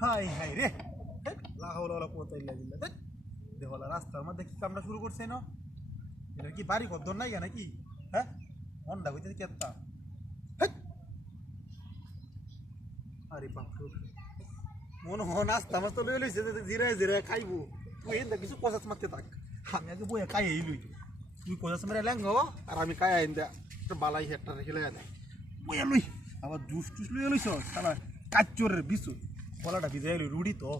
High high রে, লাহাওলা কোথায় লাগিল দেহলা রাস্তার মধ্যে কি কামটা শুরু করছে না? এটা কি বাড়ি কদ্দর নাই নাকি? হ্যাঁ, মনটা হইতে কেতা। আরে বাপরে, মনে হয় নাস্তা মাস্তা লই লইছে, জিরায় জিরায় খাইবো। তুই এর কিছু কষাস মারতে থাক, আমি আগে বইয়া খাই লই। তুই কষাস মেরে ল্যাঙ্গ আর আমি খাই আইন দা বালাই হেটটা রেখে লাই দেয় বইয়া লই। আবার জুস টুস লইয়া লইছ তাহলে কাচ্চরের বিছু কলাটা ভিজাই লই রুড়ি তো।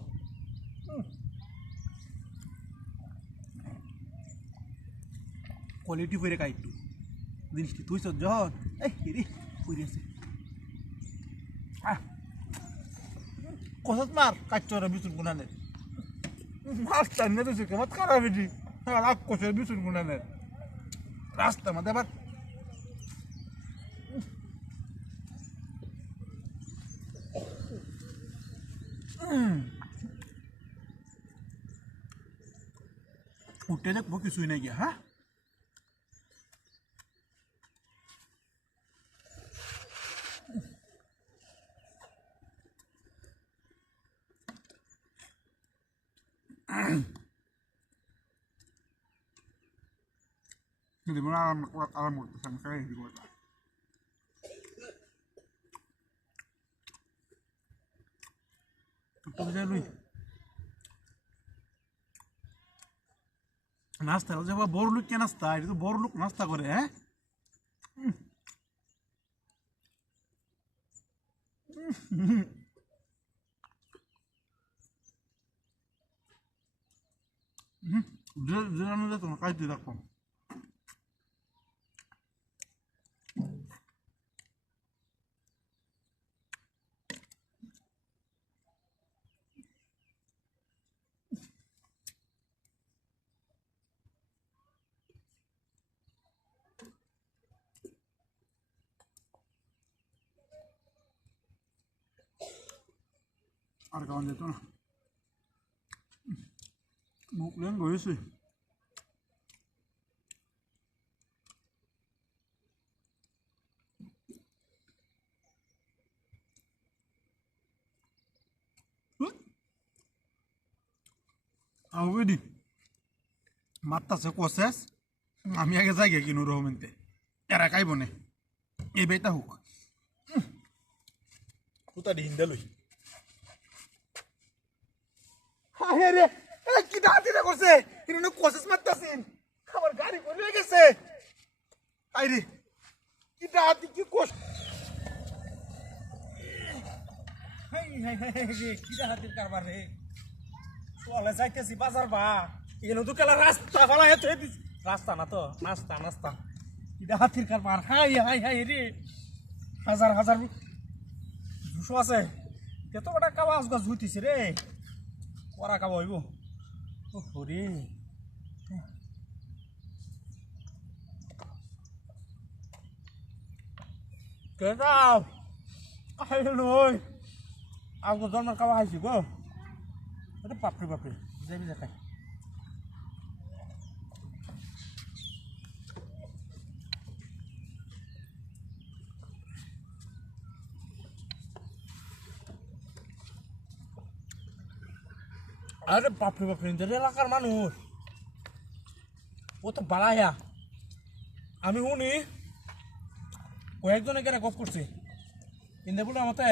কোয়ালিটি করে খাই একটু জিনিসটি তুই যখন এই রে কইরে আছে কষাস মার কাচ্চরের বিছুন গুনানের মাছ টান্নে তো কেমন খারাপ এটি রাগ কষের বিছুন গুনানের রাস্তার মধ্যে আবার উঠে দেখবো কিছুই নাই গিয়া। হ্যাঁ, jadi mana alam kesan saya di kota. Tutup aja lu. নাস্তা যে বড় লোক কে নাস্তা, এটা তো বড় লোক নাস্তা করে। হ্যাঁ, জিরানো যেত না কাইতে রাখো। আর খাওয়ান যেত না, মুখ লেন গেছে। আউদি মাত্তাছে কোসেস, আমি আগে যাই গিয়ে কিনুর রহমেনতে এরা খাইব না এই বেটা হোক কোথা ডিন্দা লই। আরে রে, কি ডাহাতি রে করছে, কিনো কোসেস মারতাছেন, আমার গাড়ি পড়ে গেছে। আইরে কি ডাহাতি, কি কোস, হাই হাই হাই রে, কি ডাহাতির কারবার রে। চলে যাইতেছি বাজার বা এখানে তো কেলা রাস্তা ফেলা হেঁটে রাস্তা না তো নাস্তা নাস্তা এটা হাতির কারবার। হাই হাই হাই রে, হাজার হাজার দুশো আছে কত কটা কাবাস গাছ হইতেছে রে, করা কাবা হইব রে। কে যাও নই আগে জন্মের কাবা খাইছি গো, এটা বাপরে বাপরে যাবি যা খাই। আরে বাপরে বাপরে এলাকার মানুষ ও তো বালাইয়া, আমি শুনি কয়েকজনে কেন গপ করছি ইন্দে বলে মতে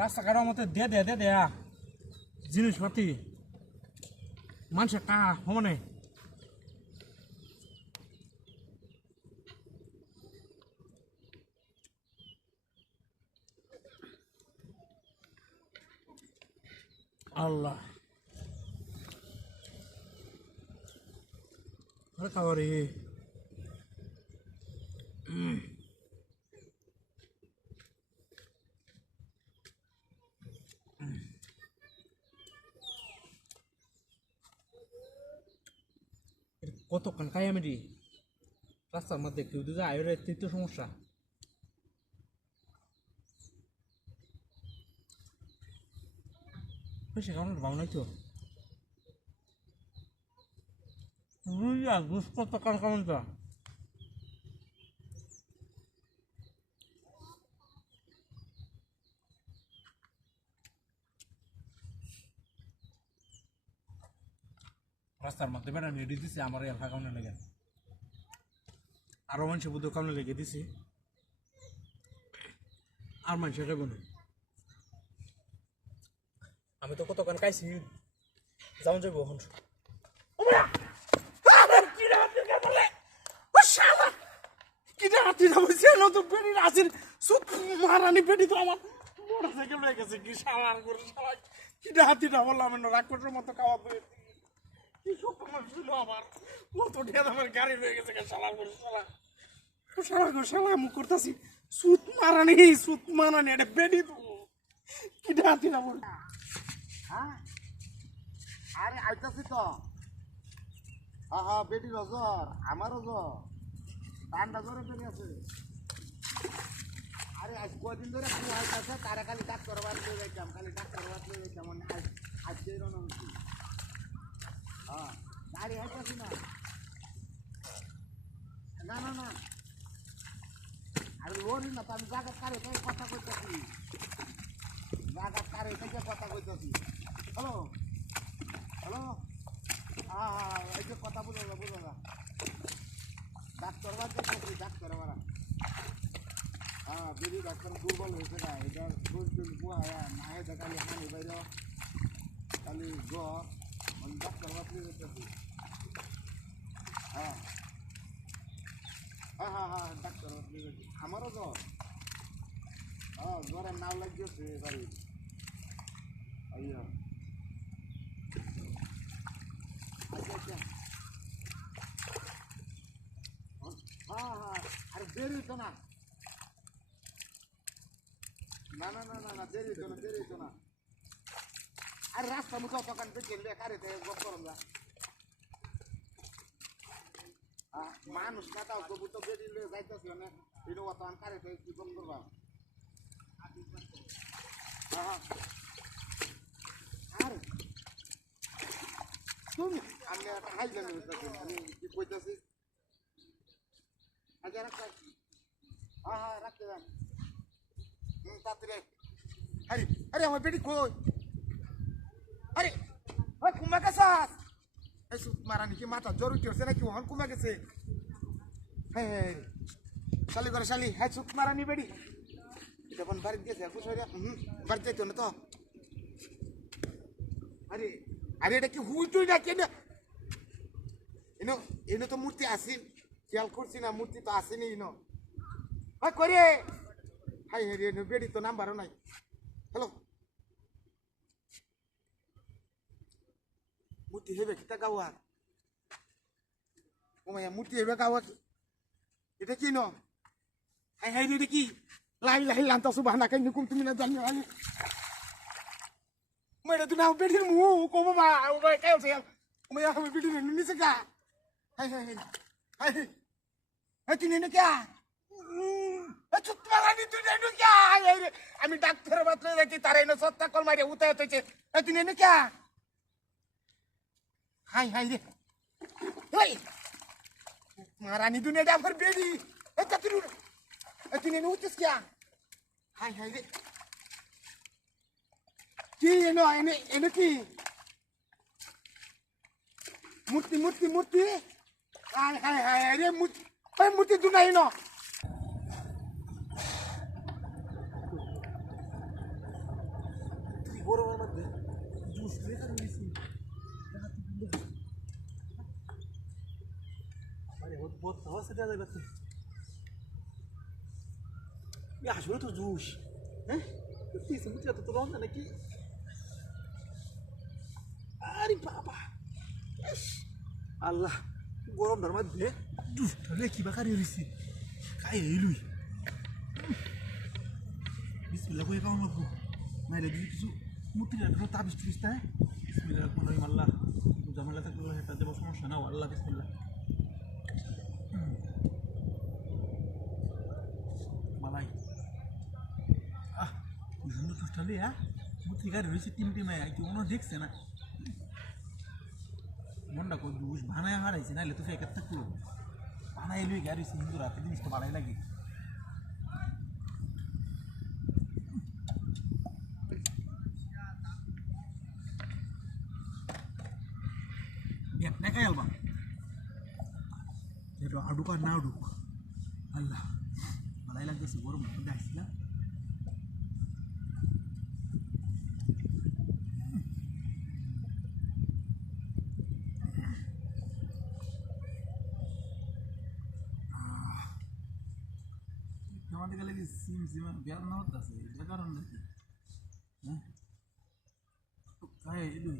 রাস্তাঘাটের মতে দে দেয়া জিনিসপাতি মানুষের কা সমানে। আল্লাহ খাবারে কতক্ষণ খাই আমি রে রাস্তার মধ্যে কেউ তো যায় রে, তৃতীয় সমস্যা। বেশি খাওয়ানোর ভাব নাই তো, দুষ্কর তো কার কেমনটা রাস্তার মধ্যে বেড়া রেডি দিছে আমার এলাকা কাউনে লেগে আরো মানুষের বুধ কাউনে লেগে দিছে আর মানুষের যাবো না আমি তো কতক্ষণ খাইছি যাও যাবো এখন কিটা হাতি না বলছে তো বেড়ি আসেন সুত মহারানী বেড়ি তো আমার মোটর সাইকেল রয়ে গেছে কি সালার করে সালা কিটা হাতি না বললাম রাগ করার মতো খাওয়া দিয়ে কি সব আমার ছিল আমার কত ঢের আমার গাড়ি রয়ে গেছে সালার করে সালা সালা করে সালা মুখ করতেছি সুত মারানি এটা বেড়ি তো কিটা হাতি না বল হ্যাঁ আরে আইতাছি তো হ্যাঁ বেটি জ্বর আমারও জ্বর ঠান্ডা জ্বরে বেরিয়ে আছে আরে আজ কদিন ধরে কি আইতাছে তারা খালি ডাক্তার বাদ লয়ে যাইতাম আজকে রওনা হচ্ছি হ্যাঁ গাড়ি আইতাছি না না না না আরে লোরি না তো আমি জায়গা কারে তাই কথা কইতাছি জায়গা কারে থেকে কথা কইতাছি হ্যালো হ্যালো হ্যাঁ এই যে কথা বুঝো না ডাক্তার বাদ দেখতেছি ডাক্তার বাড়া হ্যাঁ বেরি ডাক্তার দুর্বল হয়েছে না এটা শরীর বুয়া মাহে দেখালি হানি বাইর খালি জ্বর আমি ডাক্তার বাদ দেখতেছি হ্যাঁ হ্যাঁ হ্যাঁ হ্যাঁ ডাক্তার বাদ দেখতেছি আমারও জ্বর হ্যাঁ জ্বরের নাম লাগিয়েছে বাড়ি আইয়া আচ্ছা হ্যাঁ হ্যাঁ আরে দেরি হতো না না না না না না দেরি হতো না আরে রাস্তা মুখে দোকান পেয়ে কারে গপ করম না মানুষ না তাও তবু তো বেরিয়ে লয়ে যাইতেছি মানে এটা অতমান কারে কি গপ করবা হ্যাঁ আরে তুমি আমি একটা হাইলাম আমি কি কইতাছি আচ্ছা রাখতে হ্যাঁ হ্যাঁ রাখতে যান তাড়াতাড়ি আরে আরে আমার বেটি কই আরে ওই কুমা গেছাস এই সুত মারানি কি মাথা জ্বর উঠেছে নাকি ওখান কুমা গেছে হ্যাঁ হ্যাঁ শালি করে শালি হ্যাঁ সুত মারানি বেটি এটা কোন বাড়িতে গেছে খুশ হয়ে বাড়িতে যাইতো না তো আরে আরে এটা কি হুই টুই না কেন এনো এনো তো মূর্তি আসেন খেয়াল করছি না মূর্তি তো আসেনি এনো হাই করে হাই রে এনো বেড়ি তো নাম্বারও নাই হ্যালো মূর্তি হেবে কিতা গাওয়া ও মায়া মূর্তি হেবে গাওয়া এটা কি ন হাই হাই রে কি লাই লাই লান্তা সুবহানা কাই নুকুম তুমি না জানি আনি মেরে তুমি আমার বেটির মুখ কো বাবা ও ভাই কাই আছে মেয়া আমার বেটির নিচে গা high high high high high তুই নেনে क्या চুপ মারানি তুই নেনে क्या আমি ডাক্তার বাতলে যাইছি তারে এনে সত্তা কল মারি উঠে হইছে তুই নেনে क्या হাই হাই রে ওই মারানি দুনিয়াটা আমার বেটি এটা তুই নেনে উঠছিস क्या হাই হাই রে কি এনো এনে এনে কি মূর্তি মূর্তি মূর্তি হাই হাই হাই রে মূর্তি ওই মূর্তি দু নাই ন বড় বড় মধ্যে জুস লেখা রয়েছে আরে বহুত বহুত হওয়া সেটা যাবে তো আসলে তো জুস হ্যাঁ কিছু বুঝতে তো রং নাকি আরে বাবা আল্লাহ গরম ধর্ম দিয়ে দুধটা কি বাকারি হয়েছে খাই এলুই বিসমিল্লাহ কই কাউন লাগবো নাইলে যদি কিছু মূর্তি রাখলো তাবিজ টুবিজ তাই বিসমিল্লাহ রহমান রহিম আল্লাহ জামালা থাকলে এটা দেবো সমস্যা না আল্লাহ বিসমিল্লাহ বালাই খুব সুন্দর টুসটালি হ্যাঁ মূর্তি গাড়ি রয়েছে টিমে কেউ দেখছে না মনটা কই দুষ বানায় হারাইছে নাইলে তো ফেকার থাকলো বানাই লই গাড়ি হিন্দু রাতে জিনিস তো বানাই লাগে Net na kaya ba? Pero aduk ka na aduk. Allah. Malay lang kasi siguro magpunta sila. আমাদের গেলে সিম সিম বের না হতাছে এটা কারণ নাকি হ্যাঁ কাই এলুই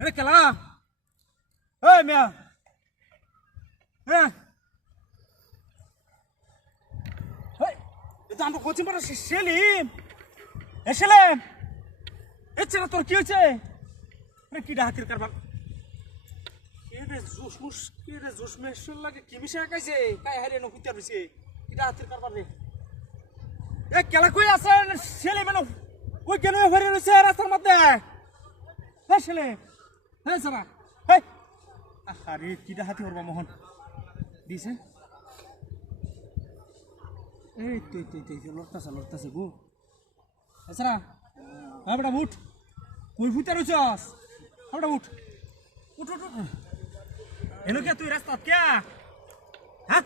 Ini kalah. Hei Mia. Hei. Hei. Itu anda coaching pada Selim. Selim. Cara Turki aja. Ini kita akhir karban. Kira jus mesel lagi. Kimisnya kaise. Kayak hari ini kita bisa. Kita akhir karban deh. Kalah kau asal Selim anu. Kau kena hari ini saya rasa mati. Hei Selim. Hei Sarah. Hei. Hari tidak hati orang mohon. Bisa? Itu lortas ibu. Hei Sarah. Apa dah but? Kau putar ucas. Apa dah but? Ut. Ini क्या तू रास्ता क्या? हाँ?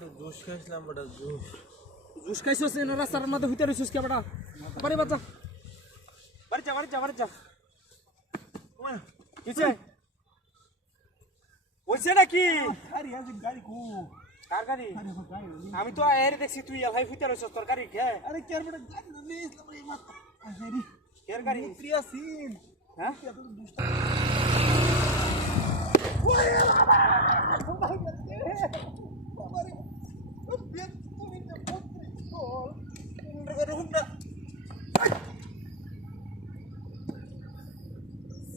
तो juice का इस्लाम बड़ा juice juice कैसे से न रास्ता रना तो पुतर उचस क्या बड़ा? बड़ी बात जा. किसे? ওইছে নাকি गाड़ी आज गाड़ी को কার গাড়ি আমি তো এর দেখছি তুই এলাই ফুইতে রইছস তোর গাড়ি কে अरे क्या बड़ा गाड़ी ले इस्लाम बड़ी मत अरे কের গাড়ি प्रिया सीन হ্যাঁ क्या तो दुष्ट ओए बाबा भाई हमारे बेट तुम इतने पुत्र रुकना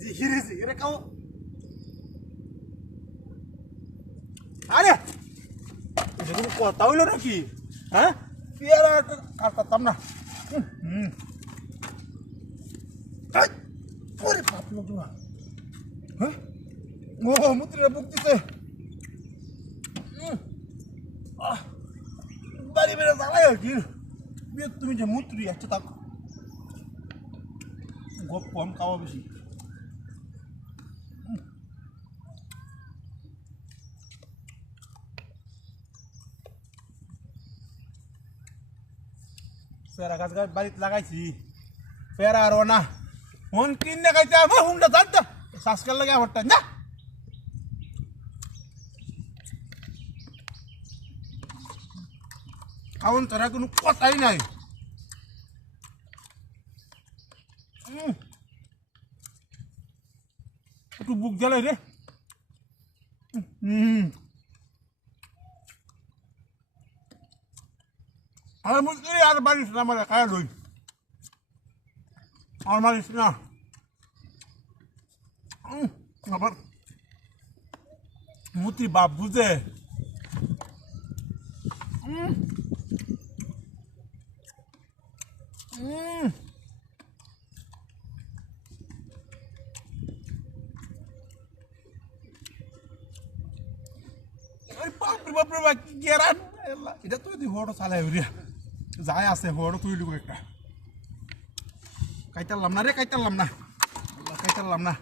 জিহিরে খাও আরে এটা কোনো কথা হইলো নাকি হ্যাঁ পেয়ারা কাটতাম না ওরে বাপ লোকটা হ্যাঁ ও মুত্রে বুক দিতে বাড়ি বেড়ে জ্বালাই আর কি তুমি যে মুত্রি আচ্ছা থাক গপ কম খাওয়া বেশি পেয়ারা গাছ বাড়িতে লাগাইছি পেয়ারা আর না ফোন কিনে খাইতে আমার হুন্ডা জানতো শ্বাসকার লাগে আমারটা না খাওন তারা কোনো কথাই নাই একটু বুক জ্বালাই রে আর মুশকিল আর বাড়িস না আমার খায় লই আর মারিস না আবার মুতি বাপ বুঝে বাপরে বাপ কি গেরান এটা তুই দি হড় চালাই রে যায় আছে হড় তুই লিগো একটা কাইতালাম না রে কাইতালাম না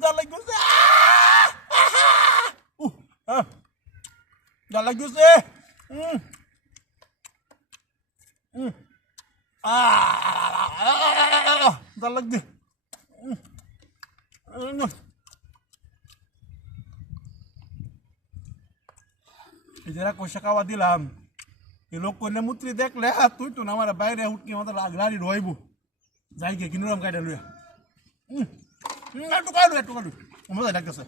Dá like você! Dá like você! Dá like এই যারা কষা খাওয়া দিলাম এই লোক কন্যা মূত্রী দেখলে তুই তো না আমার বাইরে উঠকি মতো লাগলারি রইব যাই গে কিনুর আম কাইটা লইয়া একটু কাটু মজা লাগতেছে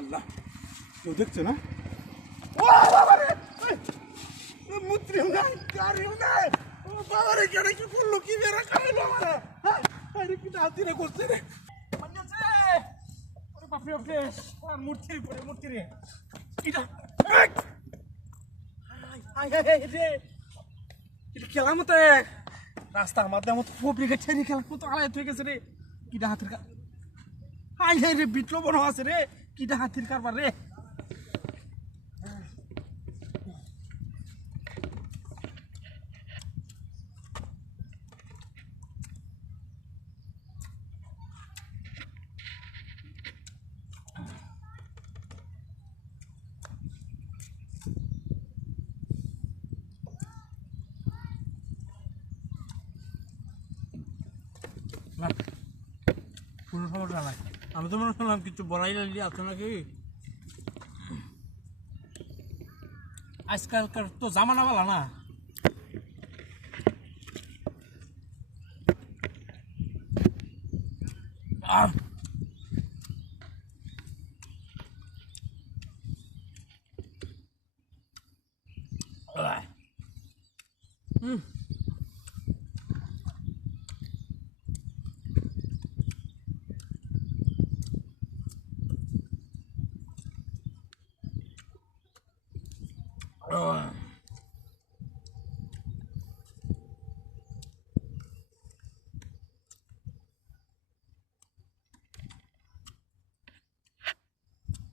আল্লাহ কেউ দেখছে না মুত্রিও নাই কারিও নাই ও বাবারে কেন কি করলো কি বেরা খাইলো আমারে আরে কি দাঁতি রে করছে রে মানছে ওরে বাপরে বাপরে আর মূর্তি রে কিটা আই রে এটা খেলা মতো রাস্তা আমাদের মতো ফোপড়ি গেছে রে খেলা মতো আড়াই হয়ে গেছে রে কিটা হাতের আই রে বিটলো বড় আছে রে কিটা হাতের কারবার রে কোনো সমস্যা নাই আমি তো মনে করলাম কিছু বড়াই লাগলি আছে নাকি আজকালকার তো জামানা বলা না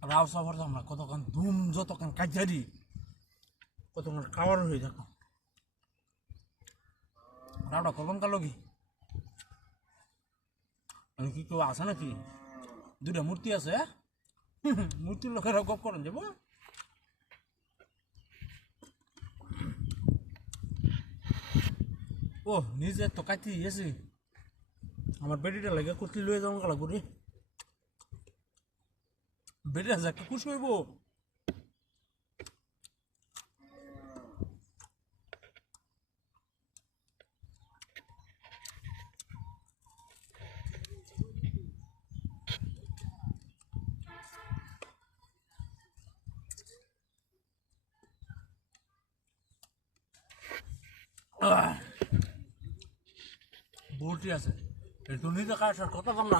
রাও সফর আমরা কতক্ষণ ধুম যতক্ষণ কাজারি কতক্ষণ খাওয়ার হয়ে থাকো রাওটা কখন কালো কি কি কেউ আছে নাকি দুটা মূর্তি আছে মূর্তির লোকেরা গপ করেন যাবো ও নিজে তো কাটি গেছি আমার বেটিটা লাগে কুটলি লয়ে যাবো কালা করি বেটিটা যাকে খুশি হইব বলটি আছে একটু নিজে কাটার কথা কম না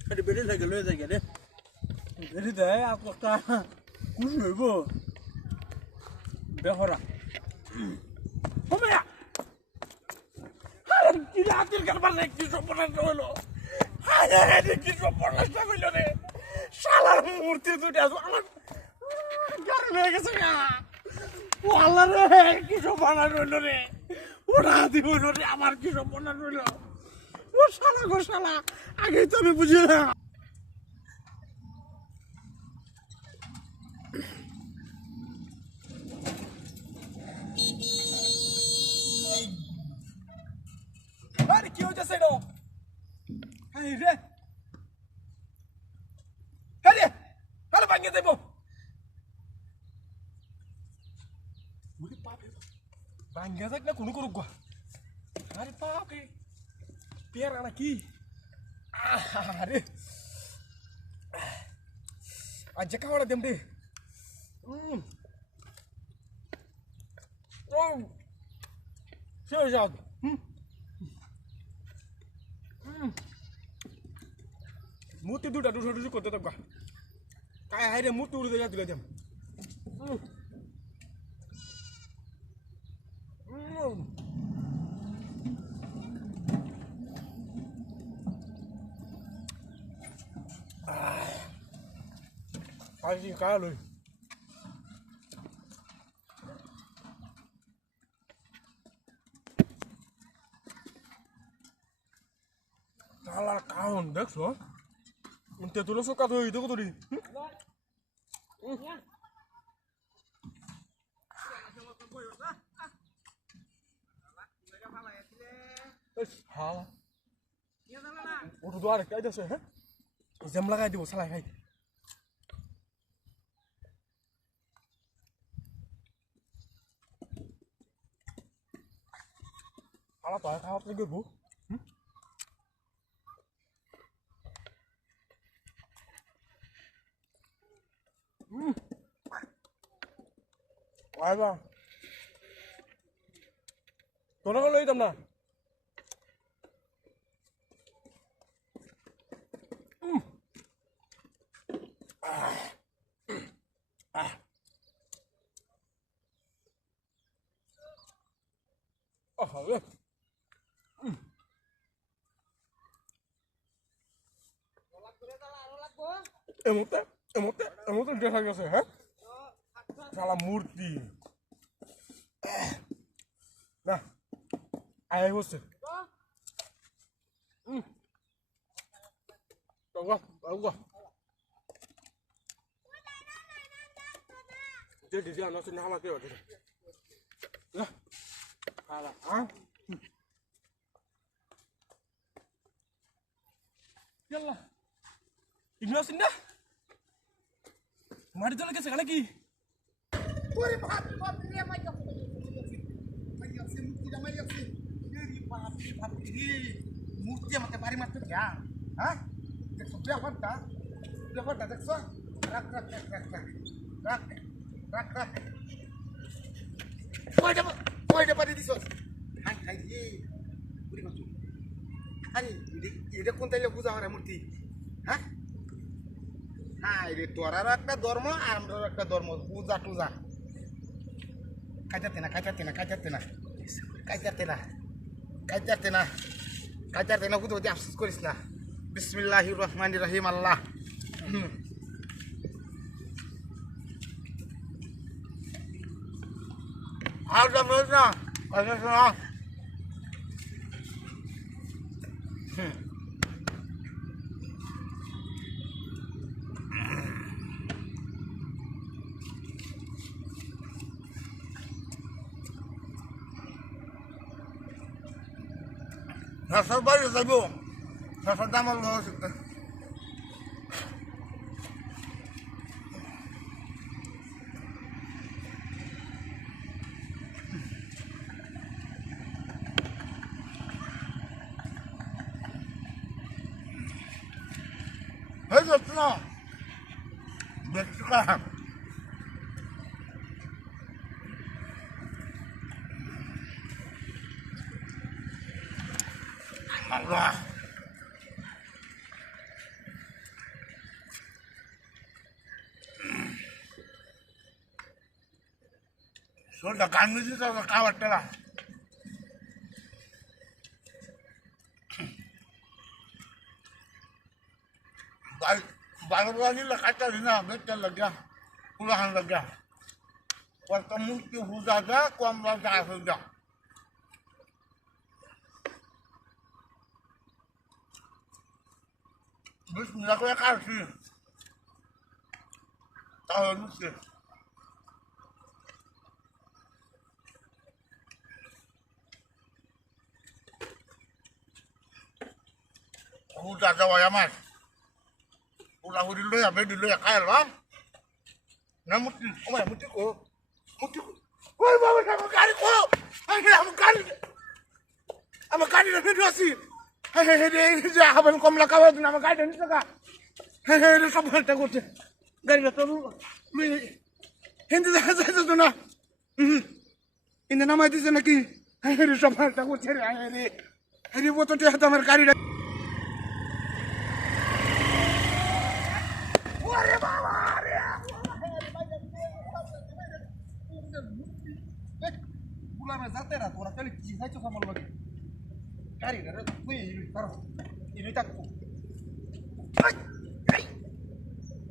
সেটি বেড়ে থাকে লয়ে যায় রে বেড়ে দেয় আর একটা খুশি হইব বেহরা কি রাতের কারবার কি সপনাটা হইলো কি সপনাটা হইলো রে শালার মূর্তি দুটো আমার গাড়ি হয়ে গেছে ও আল্লাহ রে কি সপনা রইল রে ও রাতি হইল রে আমার কি সপনা রইল ও শালা গো শালা আগে তো আমি বুঝি না আরে কি হইছে রে আই রে আরে আরে ভাঙে দেব মুই পাপে ভাঙে যাক না কোন করুক গো আরে পাপে পেরা নাকি আরে আজ খাওয়া দেম রে ও সে যাও মূর্তি দুটা দুশো করতে থাকবা काय आहे रे मूर्ती उडू द्या तुला काय आलोय त्याला काय म्हणतेस ते तुला सुखात होईल का थोडी হালা ওটা তো আরেকটা আইতেছে হ্যাঁ জ্যাম লাগাই দিব সালাই ভাই হালা তো খাওয়া তো গেবো আইবা তোরা কোনো লইতাম না হবে এমতে দেখা গেছে হ্যাঁ শালা মূর্তি না আয় বসছে Jadi dia anak sini sama dia. Lah. Kalah. Ah. Yalla. Ini asin dah. Mari tu lagi sekali lagi. Puri bahat dia mai ka. Mai yasin tidak mai yasin. Ini bahat ini murti mate bari mate ya. Hah? Dekso dia fanta. Dia fanta dekso. Rak. Kau dapat di sos. Hai ye. Puri masuk. Hari ini kuntai le puja orang murti. Hah? Hai ini tuara rakta dormo, aram rakta dormo. Puja tuja. Kajar tena kudu dia afsus koris na. Bismillahirrahmanirrahim Allah. Ada mana? Ada sana. Rasa baru sabu. Rasa damal loh. Hei, tu. Betul. Allah. Sudah kami sih sudah kawat lah. Baru-baru ini kata dina betul lagi, puluhan lagi. Waktu mungkin sudah ada, kuam lagi sudah. Bismillah aku ya kasih. Tahu mesti. Udah ada wayang mas. Udah dulu ya, dulu ya kayak lah. Nah mesti, oh ya mesti kok. Woi bawa kamu kali kok. Kamu kali. Kamu kali dah dua sih. Hehehe, dia habis komla kawat nama kaya ni saka. Hehehe, sampai takut. Gari dah tu, hindi dah tu na. Ini nama itu sana ki. Hehehe, sampai takut ceri. Hehehe, botol dia tu amar kari dah. Wah, bawa dia. Pulang rezatnya dah. Orang kali kisah itu sama lagi. Cari, ada wih, taruh ini takku.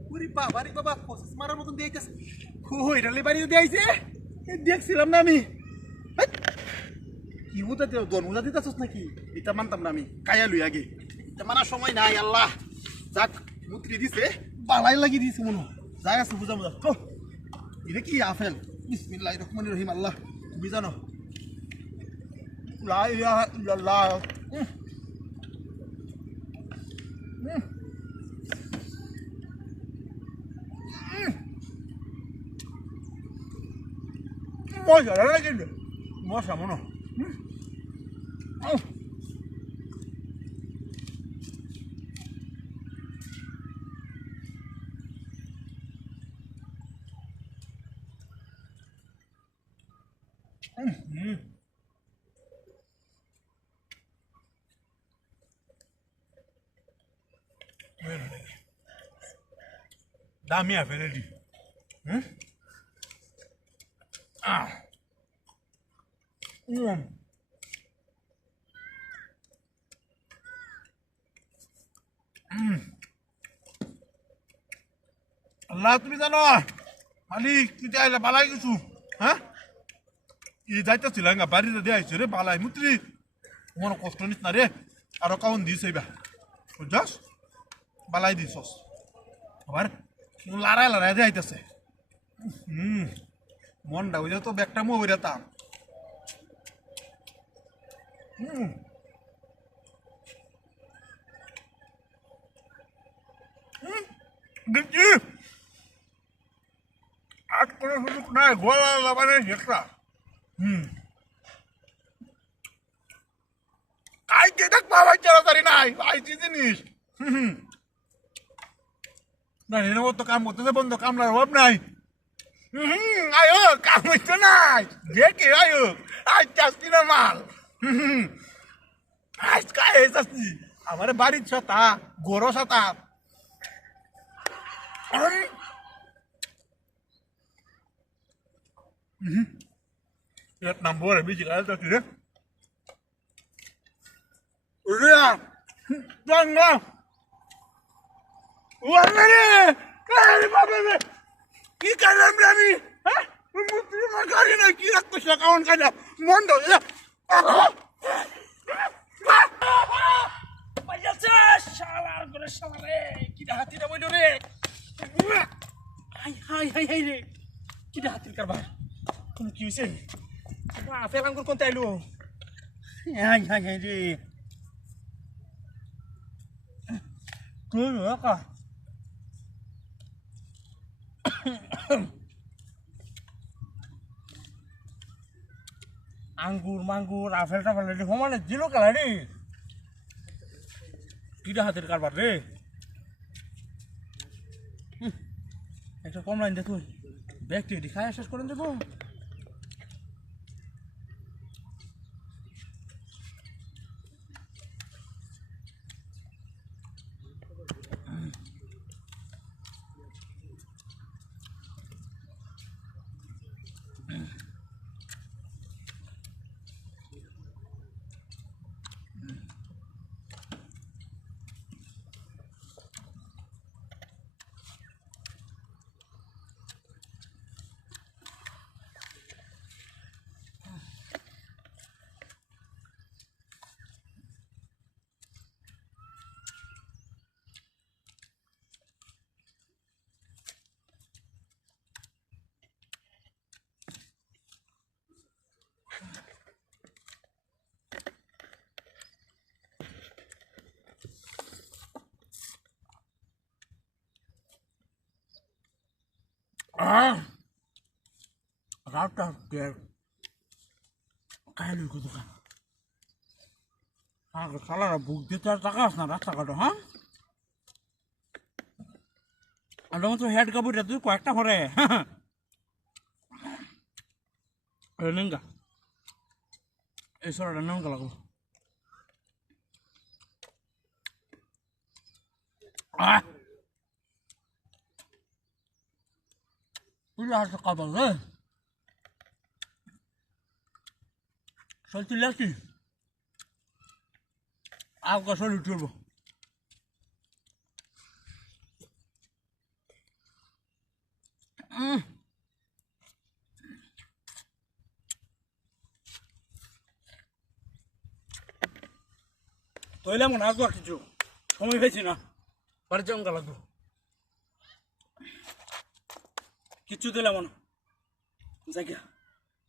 Uri pak, bari bapak, kok semaran mau dia jas. Woi, dari bari dia isi. Dia silam nami. Ibu tadi tuan, udah tidak sos naki. Kita mantap nami. Kaya lu ya ge. Kita mana somai na ya Allah. Zak, mutri dise, balai lagi di semua. Saya subuh jamu dah. Oh, ini ki afel. Bismillahirrahmanirrahim Allah. Bisa no. La ilaha illallah. মজা লাগে কিন্তু মশা মনো দামি apple এটি আল্লাহ তুমি জানো মালিক তুই আইলা বালাই কিছু হ্যাঁ ই যাইতেছিল গা বাড়িতে দিয়ে আইছো রে বালাই মুত্রি মনে কষ্ট নিস না রে আরো কাউন দিস এইবা বুঝছস বালাই দিছস আবার লড়াই লড়াই দিয়ে আইতেছে মনটা ওই তো ব্যাগটা মোবাইল তা দেখছি আজ কোনো সুযোগ নাই গোলা লাগানে যেটা আইতে দেখ বাবা তাড়াতাড়ি নাই আইছি জিনিস না এর মতো কাম করতে বন্ধ কামলার অভাব নাই আয়ো কাম হইতো নাই দেখি আয়ো আজ চাষি না মাল আজ কায় চাষি আমার বাড়ির ছাতা গরো ছাতা এক নম্বর বেশি কাজ চাষি রে রিয়া জাঙ্গা ওয়ারে আরে বাবা রে কি করলাম রে আমি হ্যাঁ মুত্রি না গাড়ি না কি রাখতো কাউন কাটা মন দাও পাইয়াছে শালার করে শালারে কি হাতিটা বইলো রে হাই হাই হাই হাই রে কি হাতির কারবার তুমি কি হইছে বা ফেলাম কোন তাইলো হাই হাই হাই রে তুই একা আঙ্গুর মাঙ্গুর আপেল টাফেল রেডি সমানে দিল কেলা রে কিটা হাতের কারবার রে একটা কম লাইন দে তুই ব্যাগটি খায় শেষ করে দেবো রাতটা খাইলি কত খালারা বুক দিতে আর টাকা আস না রাস্তাঘাটে হ্যাঁ আর তো হেড কাপড় তুই কয়েকটা ভরে নেঙ্গা এই সরাটা নেঙ্গা লাগলো তুই আর কাপড় রে চলতে লাগছি आपका सर उठो তইলে মনে আসবো কিছু সময় পেয়েছি না বাড়ি জমকা লাগবো কিছু দিলে মনে জায়গা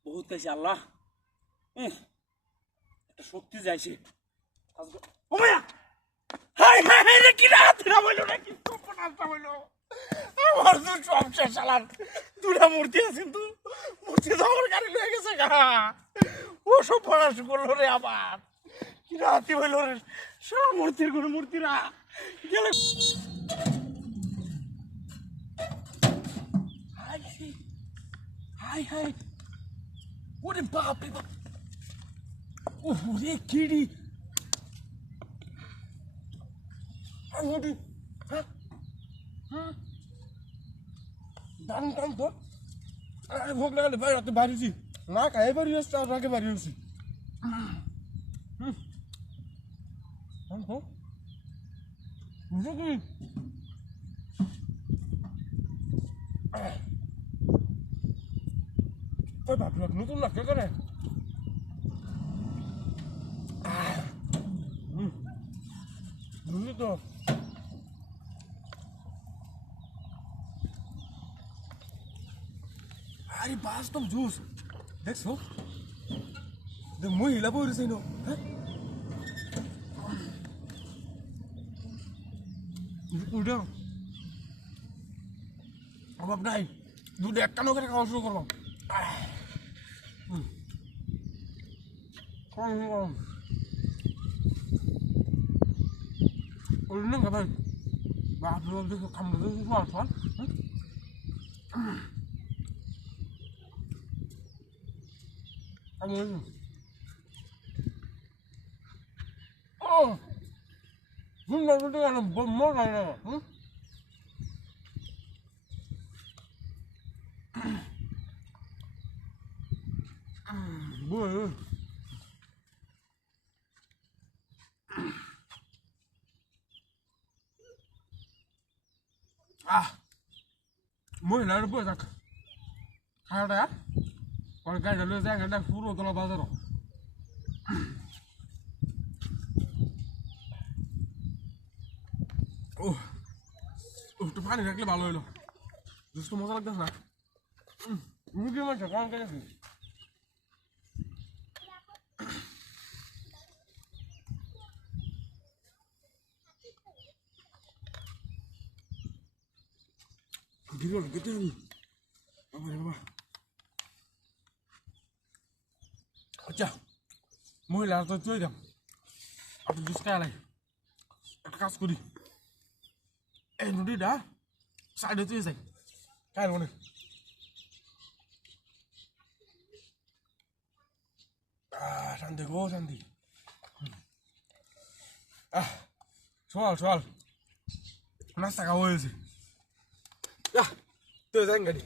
বহুত কাছে আল্লাহ একটা শক্তি যাইছে ও মায়া হাই হাই হাই রে কি রাত না বইলো না কি সর্বনাশটা হইলো আমার তো সব শেষ শালার দুটা মূর্তি আছে কিন্তু মূর্তি তো আমার গাড়ি লয়ে গেছে গা ও সব ফরাস করলো রে আবার কি রাতি হইলো রে সব মূর্তির কোনো মূর্তিরা গেলে হাই হাই হাই ওরে বাপ রে বাপ ওরে কিড়ি আঙুটি হ্যাঁ হ্যাঁ দান দান তো আরে ভোগ লাগালে ভাই রাতে বাড়িছি না খাই বাড়ি আসছে আর আগে বাড়ি আসছি বুঝো কি ওই বাপ রে নতুন লাগছে করে বুঝলি তো আরে বাস্তব জুস দেখছো দেখ মহিলা বইরেছে নো হ্যাঁ উঠো অভাব নাই দুধ একটা নৌকারে খাওয়া শুরু করলাম ওই না ভাই বাপ রে দেখো খামড়া দেখো ফাল ফাল আমি ও সুন্দর করে গেল মজা না বল মহিলার বই থাক খাওয়াটা পরে গাড়িটা লয়ে যায় গাড়িটা পুরো তোলা বাজারও ও একটু পানি রাখলে ভালো হইলো জুসটা মজা লাগতেছে না মুরগি মাংস কারণ গেছি দিল কেটে আমি বাবা আচ্ছা মহিলা তো চলে যাম আপনি জুস খাই লাগে একটা কাজ করি এই নদীটা সাইডে চলে যাই খাই মনে শান্তি গো শান্তি চল নাস্তা খাওয়া হয়েছে তুই যাই গাড়ি